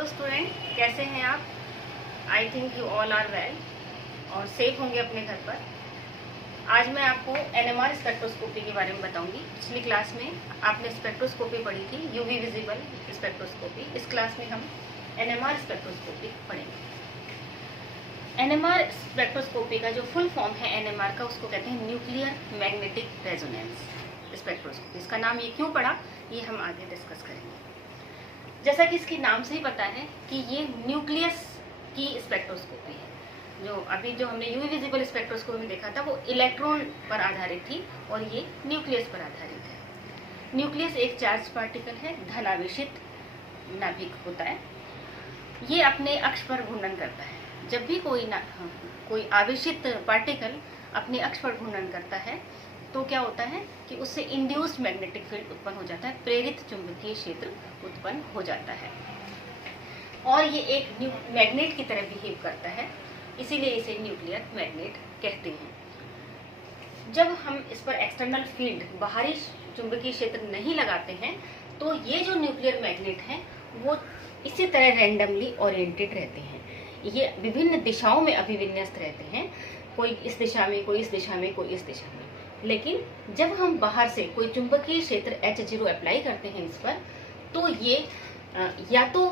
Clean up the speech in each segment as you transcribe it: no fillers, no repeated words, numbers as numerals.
Hello student, कैसे हैं आप? I think you all are well और सेफ होंगे अपने घर पर। आज मैं आपको एनएमआर स्पेक्ट्रोस्कोपी के बारे में बताऊंगी। पिछली क्लास में आपने स्पेक्ट्रोस्कोपी पढ़ी थी, यूवी विजिबल स्पेक्ट्रोस्कोपी। इस क्लास में हम एनएमआर स्पेक्ट्रोस्कोपी पढ़ेंगे। एनएमआर स्पेक्ट्रोस्कोपी का जो फुल फॉर्म है एनएमआर का, उसको कहते हैं न्यूक्लियर मैग्नेटिक रेजोनेंस स्पेक्ट्रोस्कोपी। इसका नाम ये क्यों पड़ा, ये हम आगे डिस्कस करेंगे। जैसा कि इसके नाम से ही पता है कि ये न्यूक्लियस की स्पेक्ट्रोस्कोपी है। जो हमने यूवी विजिबल स्पेक्ट्रोस्कोपी में देखा था वो इलेक्ट्रॉन पर आधारित थी और ये न्यूक्लियस पर आधारित है। न्यूक्लियस एक चार्ज पार्टिकल है, धनावेशित नाभिक होता है। ये अपने अक्ष पर घूर्णन करता है। जब भी कोई आवेशित पार्टिकल अपने अक्ष पर घूर्णन करता है तो क्या होता है कि उससे इंड्यूस्ड मैग्नेटिक फील्ड उत्पन्न हो जाता है, प्रेरित चुंबकीय क्षेत्र उत्पन्न हो जाता है और ये एक मैग्नेट की तरह बिहेव करता है, इसीलिए इसे न्यूक्लियर मैग्नेट कहते हैं। जब हम इस पर एक्सटर्नल फील्ड, बाहरी चुंबकीय क्षेत्र नहीं लगाते हैं तो ये जो न्यूक्लियर मैग्नेट हैं वो इसी तरह रैंडमली ओरिएंटेड रहते हैं। ये विभिन्न दिशाओं में अभिविन्यस्त रहते हैं, कोई इस दिशा में, कोई इस दिशा में, कोई इस दिशा में। लेकिन जब हम बाहर से कोई चुंबकीय क्षेत्र H0 अप्लाई करते हैं इस पर, तो ये या तो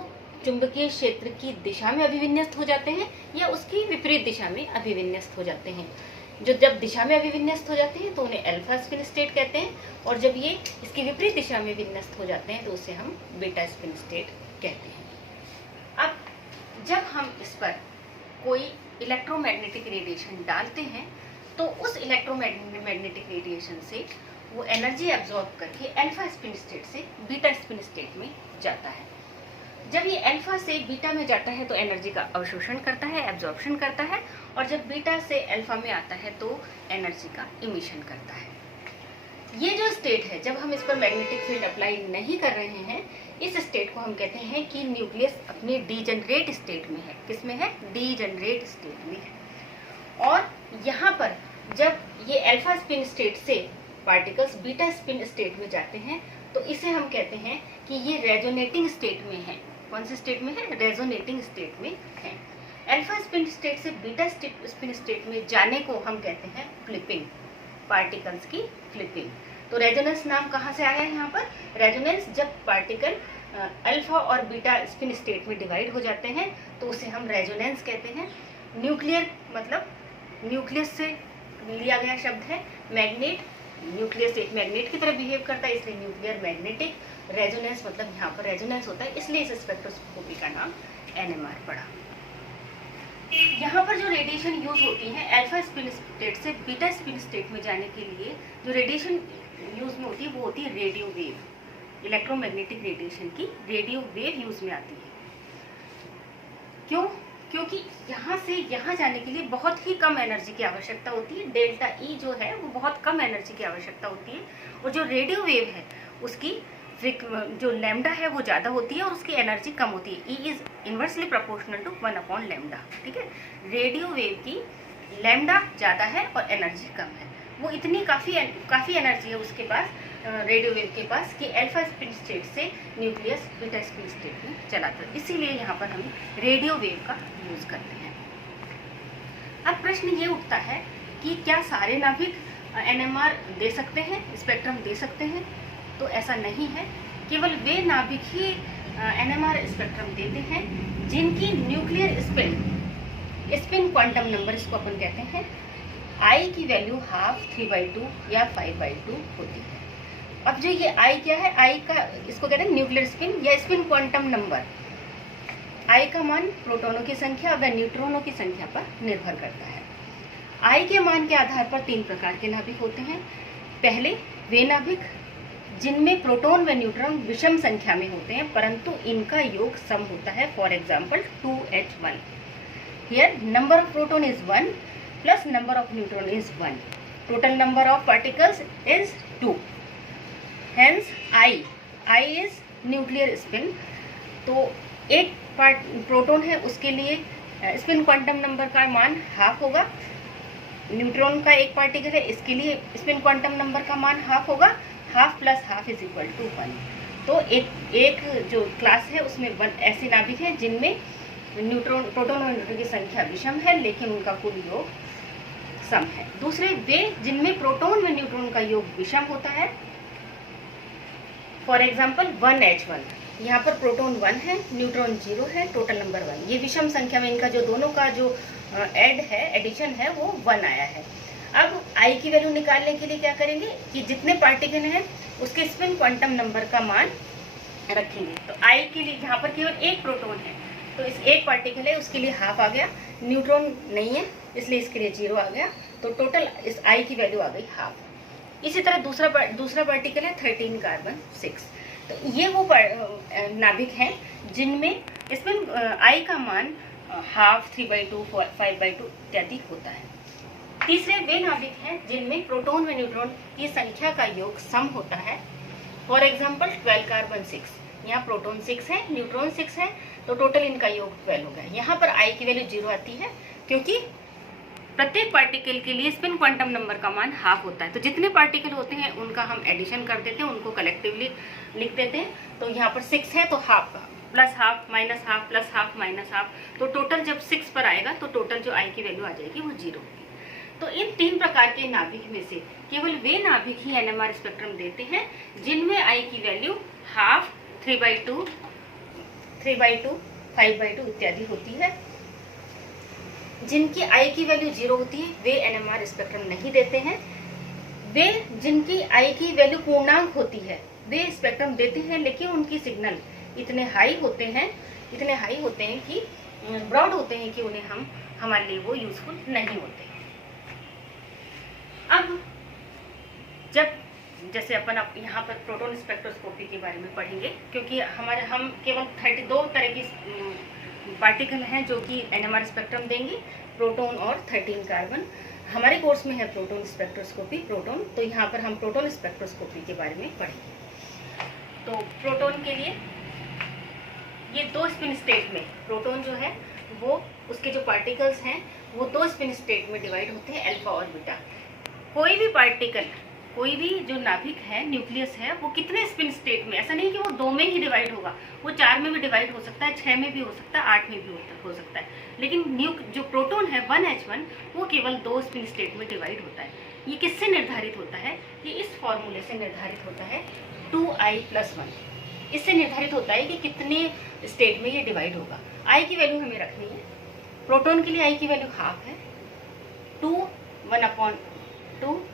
चुंबकीय क्षेत्र की दिशा में अभिविन्यस्त हो जाते हैं या उसकी विपरीत दिशा में अभिविन्यस्त हो जाते हैं। जब दिशा में अभिविन्यस्त हो जाते हैं तो उन्हें अल्फा स्पिन स्टेट कहते हैं और जब ये इसकी विपरीत दिशा में विन्यस्त हो जाते हैं तो उसे हम बीटा स्पिन स्टेट कहते हैं। अब जब हम इस पर कोई इलेक्ट्रोमैग्नेटिक रेडिएशन डालते हैं तो उस इलेक्ट्रोमैग्नेटिक रेडिएशन से वो एनर्जी एब्जॉर्ब करके अल्फा स्पिन स्टेट से बीटा स्पिन स्टेट में जाता है। जब ये अल्फा से बीटा में जाता है तो एनर्जी का अवशोषण करता है, एब्जॉर्प्शन करता है, और जब बीटा से अल्फा में आता है तो एनर्जी का इमिशन करता है। ये जो स्टेट है, जब हम इस पर मैग्नेटिक फील्ड अप्लाई नहीं कर रहे हैं, इस स्टेट को हम कहते हैं कि न्यूक्लियस अपनी डीजनरेट स्टेट में है। किसमें है? डीजनरेट स्टेट में है। और यहाँ पर जब ये अल्फा स्पिन स्टेट से पार्टिकल्स बीटा स्पिन स्टेट में जाते हैं तो इसे हम कहते हैं कि ये रेजोनेटिंग स्टेट में है। कौन सी स्टेट में है? रेजोनेटिंग स्टेट में है। अल्फा स्पिन स्टेट से बीटा स्पिन स्टेट में जाने को हम कहते हैं फ्लिपिंग, पार्टिकल्स की फ्लिपिंग। तो रेजोनेंस नाम कहाँ से आया है यहाँ पर? रेजोनेंस जब पार्टिकल अल्फा और बीटा स्पिन स्टेट में डिवाइड हो जाते हैं तो उसे हम रेजोनेंस कहते हैं। न्यूक्लियर मतलब न्यूक्लियस से लिया गया शब्द है। मैग्नेट, न्यूक्लियस एक मैग्नेट की तरह बिहेव करता है, इसलिए न्यूक्लियर मैग्नेटिक। रेजोनेंस मतलब यहाँ पर रेजोनेंस होता है, इसलिए इस स्पेक्ट्रोस्कोपी का नाम एनएमआर पड़ा। यहाँ पर जो रेडिएशन यूज होती है अल्फा स्पिन स्टेट से बीटा स्पिन स्टेट में जाने के लिए जो रेडिएशन यूज में होती है वो होती है रेडियो वेव। इलेक्ट्रोमैग्नेटिक रेडिएशन की रेडियो वेव यूज में आती है। क्यों? क्योंकि यहाँ से यहाँ जाने के लिए बहुत ही कम एनर्जी की आवश्यकता होती है। डेल्टा ई जो है वो बहुत कम एनर्जी की आवश्यकता होती है और जो रेडियो वेव है उसकी जो लैम्डा है वो ज़्यादा होती है और उसकी एनर्जी कम होती है। E is inversely proportional to 1/λ। ठीक है, रेडियो वेव की लैम्डा ज़्यादा है और एनर्जी कम है। वो इतनी काफ़ी एनर्जी है उसके पास, रेडियो वेव के पास, कि अल्फा स्पिन स्टेट से न्यूक्लियस बीटा स्पिन स्टेट में चलाता है। इसीलिए यहाँ पर हम रेडियो वेव का यूज करते हैं। अब प्रश्न ये उठता है कि क्या सारे नाभिक एनएमआर दे सकते हैं, स्पेक्ट्रम दे सकते हैं? तो ऐसा नहीं है। केवल वे नाभिक ही एनएमआर स्पेक्ट्रम देते हैं जिनकी न्यूक्लियर स्पिन क्वांटम नंबर, इसको अपन कहते हैं, आई की वैल्यू ½ 3/2 या 5/2 होती है। अब जो ये आई क्या है? आई का, इसको कहते हैं न्यूक्लियर स्पिन या स्पिन क्वांटम नंबर। आई का मान प्रोटॉनों की संख्या व न्यूट्रॉनों की संख्या पर निर्भर करता है। आई के मान के आधार पर 3 प्रकार के नाभिक होते हैं। पहले वे नाभिक जिनमें प्रोटॉन व न्यूट्रॉन विषम संख्या में होते हैं परंतु इनका योग सम होता है। For example 2H1। Here number of proton is 1 plus number of neutron is 1। Total number of particles is 2। Hence I is nuclear spin. तो एक प्रोटॉन है उसके लिए स्पिन क्वांटम नंबर का मान ½ होगा। न्यूट्रॉन का एक पार्टिकल है, इसके लिए स्पिन क्वांटम नंबर का मान ½ होगा। ½ + ½ = 1। तो एक जो क्लास है उसमें ऐसे नाभिक हैं जिनमें प्रोटॉन और न्यूट्रॉन की संख्या विषम है लेकिन उनका कुल योग सम है। दूसरे वे जिनमें प्रोटॉन व न्यूट्रॉन का योग विषम होता है, फॉर एग्जाम्पल 1H1, यहाँ पर प्रोटॉन 1 है, न्यूट्रॉन 0 है, टोटल नंबर 1। ये विषम संख्या में इनका जो दोनों का जो एडिशन है वो 1 आया है। अब आई की वैल्यू निकालने के लिए क्या करेंगे कि जितने पार्टिकल हैं उसके स्पिन क्वांटम नंबर का मान रखेंगे। तो आई के लिए यहाँ पर केवल एक प्रोटॉन है तो इस एक पार्टिकल है उसके लिए हाफ आ गया, न्यूट्रॉन नहीं है इसलिए इसके लिए 0 आ गया, तो टोटल इस आई की वैल्यू आ गई हाफ। इसी तरह दूसरा पार्टिकल है 13 कार्बन 6। तो ये वो नाभिक हैं जिनमें इसमें आई का मान हाफ, 3/2, 5/2 इत्यादि होता है। तीसरे वे नाभिक हैं जिनमें प्रोटॉन व न्यूट्रॉन की संख्या का योग सम होता है। फॉर एग्जाम्पल 12 कार्बन 6, यहाँ प्रोटॉन 6 है, न्यूट्रॉन 6 है, तो टोटल इनका योग 12 हो गया। यहाँ पर आई की वैल्यू 0 आती है क्योंकि प्रत्येक पार्टिकल के लिए स्पिन क्वांटम नंबर का मान हाफ होता है। तो जितने पार्टिकल होते हैं उनका हम एडिशन कर देते हैं, उनको कलेक्टिवली लिख देते हैं। तो यहाँ पर 6 है तो half plus half minus half plus half minus half, तो टोटल जब 6 पर आएगा तो टोटल जो आई की वैल्यू आ जाएगी वो 0 होगी। तो इन 3 प्रकार के नाभिक में से केवल वे नाभिक ही एनएमआर स्पेक्ट्रम देते हैं जिनमें आई की वैल्यू हाफ, 3/2, 5/2 इत्यादि होती है। जिनकी आई की वैल्यू 0 होती है वे एनएमआर स्पेक्ट्रम नहीं देते हैं। वे जिनकी आई की वैल्यू पूर्णांक होती है वे स्पेक्ट्रम देते हैं, लेकिन उनकी सिग्नल इतने हाई होते हैं कि ब्रॉड होते हैं कि उन्हें हमारे लिए वो यूजफुल नहीं होते। अब जैसे अपन यहाँ पर प्रोटॉन स्पेक्ट्रोस्कोपी के बारे में पढ़ेंगे, क्योंकि हम केवल 32 तरह की पार्टिकल हैं जो कि एनएमआर स्पेक्ट्रम देंगे, प्रोटॉन और 13 कार्बन। हमारे कोर्स में है प्रोटॉन स्पेक्ट्रोस्कोपी प्रोटॉन, तो यहाँ पर हम प्रोटॉन स्पेक्ट्रोस्कोपी के बारे में पढ़ेंगे। तो प्रोटॉन के लिए ये 2 स्पिन स्टेट में, प्रोटॉन जो है वो उसके जो पार्टिकल्स हैं वो 2 स्पिन स्टेट में डिवाइड होते हैं, अल्फा और बीटा। कोई भी पार्टिकल, कोई भी जो नाभिक है, न्यूक्लियस है, वो कितने स्पिन स्टेट में, ऐसा नहीं कि वो 2 में ही डिवाइड होगा, वो 4 में भी डिवाइड हो सकता है, 6 में भी हो सकता है, 8 में भी हो सकता है। लेकिन जो प्रोटॉन है 1H1 वो केवल 2 स्पिन स्टेट में डिवाइड होता है। ये किससे निर्धारित होता है? ये इस फॉर्मूले से निर्धारित होता है 2i+1। इससे निर्धारित होता है कि कितने स्टेट में ये डिवाइड होगा। आई की वैल्यू हमें रखनी है। प्रोटॉन के लिए आई की वैल्यू हाफ है, 2 1/2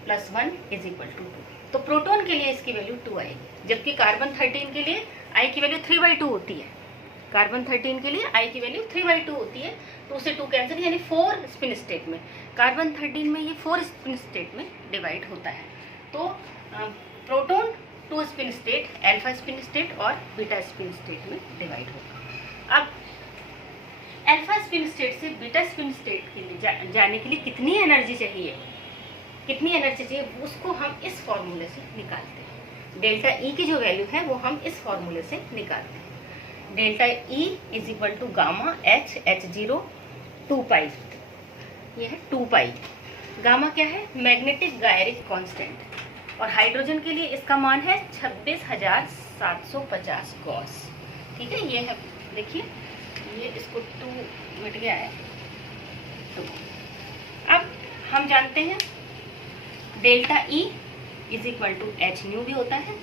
+ 1 = 2। तो प्रोटॉन के लिए इसकी वैल्यू 2 आएगी, जबकि कार्बन 13 के लिए आई की वैल्यू 3/2 होती है। कार्बन 13 के लिए आई की वैल्यू 3/2 होती है, तो उससे 2 कैंसिल, यानी 4 स्पिन स्टेट में। कार्बन 13 में ये 4 स्पिन स्टेट में डिवाइड होता है। तो proton 2 spin state, alpha spin state और बीटा स्पिन स्टेट में डिवाइड होगा। अब अल्फा स्पिन स्टेट से बीटा स्पिन स्टेट के लिए जाने के लिए कितनी एनर्जी चाहिए, उसको हम इस फॉर्मूले से निकालते हैं। डेल्टा ई की जो वैल्यू है वो हम इस फॉर्मूले से निकालते हैं। Delta E = gamma H H0 2π, ये है 2π। गामा क्या है? Magnetic gyric constant. और हाइड्रोजन के लिए इसका मान है 26,750 गॉस। ठीक है, ये है, देखिए ये इसको 2 मिट गया है। तो अब हम जानते हैं डेल्टा ई = hν भी होता है।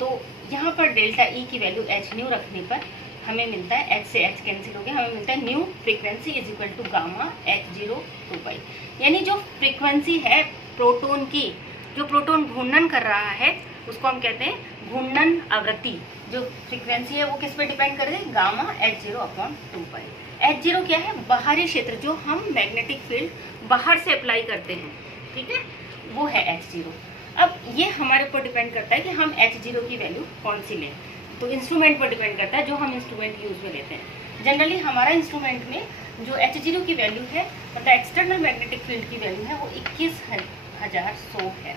तो यहाँ पर डेल्टा ई की वैल्यू hν रखने पर हमें मिलता है, h से h कैंसिल हो गया, हमें मिलता है न्यू फ्रीक्वेंसी = गामा H0 2π। यानी जो फ्रीक्वेंसी है प्रोटॉन की, जो प्रोटॉन घूर्णन कर रहा है उसको हम कहते हैं घूर्णन आवृत्ति। जो फ्रीक्वेंसी है वो किस पे डिपेंड कर रही है? Gamma H0/2π। H0 क्या है? बाहरी क्षेत्र, जो हम मैग्नेटिक फील्ड बाहर से अप्लाई करते हैं, ठीक है, वो है H0। अब ये हमारे ऊपर डिपेंड करता है कि हम H0 की वैल्यू कौन सी लें। तो इंस्ट्रूमेंट पर डिपेंड करता है, जो हम इंस्ट्रूमेंट यूज में लेते हैं। जनरली हमारा इंस्ट्रूमेंट में जो H0 की वैल्यू है, मतलब एक्सटर्नल मैग्नेटिक फील्ड की वैल्यू है, वो 21,100 है।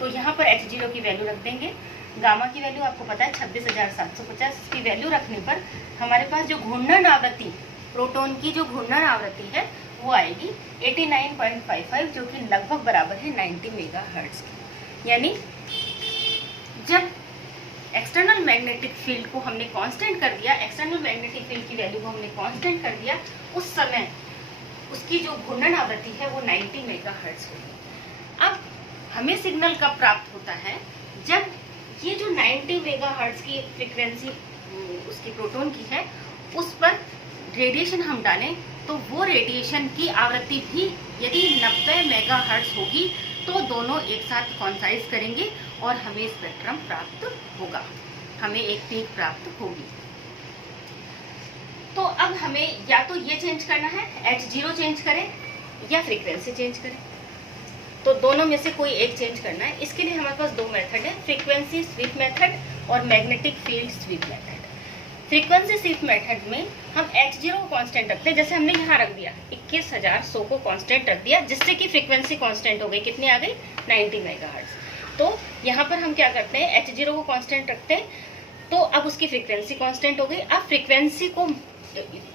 तो यहाँ पर H0 की वैल्यू रख देंगे। गामा की वैल्यू आपको पता है 26,750 की वैल्यू रखने पर हमारे पास जो घूर्णन आवृत्ति, प्रोटॉन की जो घूर्णन आवृत्ति है वो आएगी 89.55, जो कि लगभग बराबर है 90 मेगाहर्ट्ज की। यानी जब एक्सटर्नल मैग्नेटिक फील्ड को हमने कांस्टेंट कर दिया, एक्सटर्नल मैग्नेटिक फील्ड की वैल्यू को हमने कांस्टेंट कर दिया, उस समय उसकी जो घूर्णन आवृत्ति है वो 90 मेगाहर्ट्ज होगी। अब हमें सिग्नल कब प्राप्त होता है, जब ये जो 90 मेगाहर्ट्ज की फ्रीक्वेंसी उसकी प्रोटॉन की है उस पर रेडिएशन हम डालें तो वो रेडिएशन की आवृत्ति भी यदि 90 मेगाहर्ट्ज होगी तो दोनों एक साथ कॉन्साइड करेंगे और हमें स्पेक्ट्रम प्राप्त होगा, हमें एक पीक प्राप्त होगी। तो अब हमें या तो ये चेंज करना है, H0 चेंज करें या फ्रीक्वेंसी चेंज करें, तो दोनों में से कोई एक चेंज करना है। इसके लिए हमारे पास दो मेथड है, फ्रीक्वेंसी स्वीप मेथड और magnetic field sweep method. Frequency sweep method में हम H0 को कांस्टेंट रखते हैं, जैसे हमने यहाँ रख दिया 21,100 को कांस्टेंट रख दिया, जिससे कि फ्रीक्वेंसी कांस्टेंट हो गई, कितनी आ गई 90 मेगाहर्ट्ज। तो यहाँ पर हम क्या करते हैं, H0 को कांस्टेंट रखते हैं, तो अब उसकी फ्रीक्वेंसी कांस्टेंट हो गई। अब फ्रीक्वेंसी को,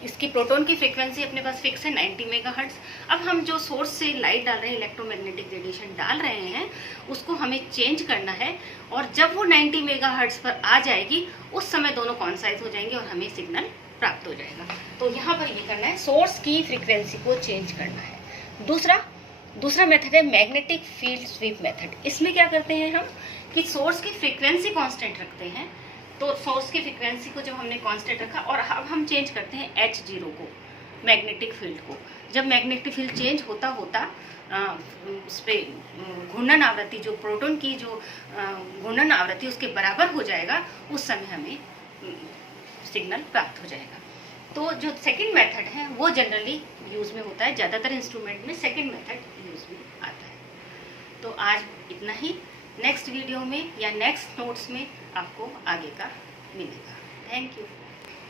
इसकी प्रोटॉन की फ्रीक्वेंसी अपने पास फिक्स है 90 मेगाहर्ट्ज। अब हम जो सोर्स से लाइट डाल रहे हैं, इलेक्ट्रोमैग्नेटिक रेडिएशन डाल रहे हैं, उसको हमें चेंज करना है और जब वो 90 मेगाहर्ट्ज पर आ जाएगी उस समय दोनों कॉन्साइड हो जाएंगे और हमें सिग्नल प्राप्त हो जाएगा। तो यहाँ पर ये करना है, सोर्स की फ्रीक्वेंसी को चेंज करना है। दूसरा मेथड है मैग्नेटिक फील्ड स्वीप मेथड। इसमें क्या करते हैं हम कि सोर्स की फ्रीक्वेंसी कांस्टेंट रखते हैं, तो सोर्स की फ्रीक्वेंसी को जब हमने कांस्टेंट रखा और अब हम चेंज करते हैं H0 को, मैग्नेटिक फील्ड को। जब मैग्नेटिक फील्ड चेंज होता उस पर घूर्णन आवृत्ति, जो प्रोटॉन की जो घूर्णन आवृत्ति उसके बराबर हो जाएगा, उस समय हमें सिग्नल प्राप्त हो जाएगा। तो जो सेकंड मेथड है वो जनरली यूज़ में होता है, ज़्यादातर इंस्ट्रूमेंट में सेकंड मेथड यूज़ में आता है। तो आज इतना ही, नेक्स्ट वीडियो में या नेक्स्ट नोट्स में आपको आगे का मिलेगा। Thank you.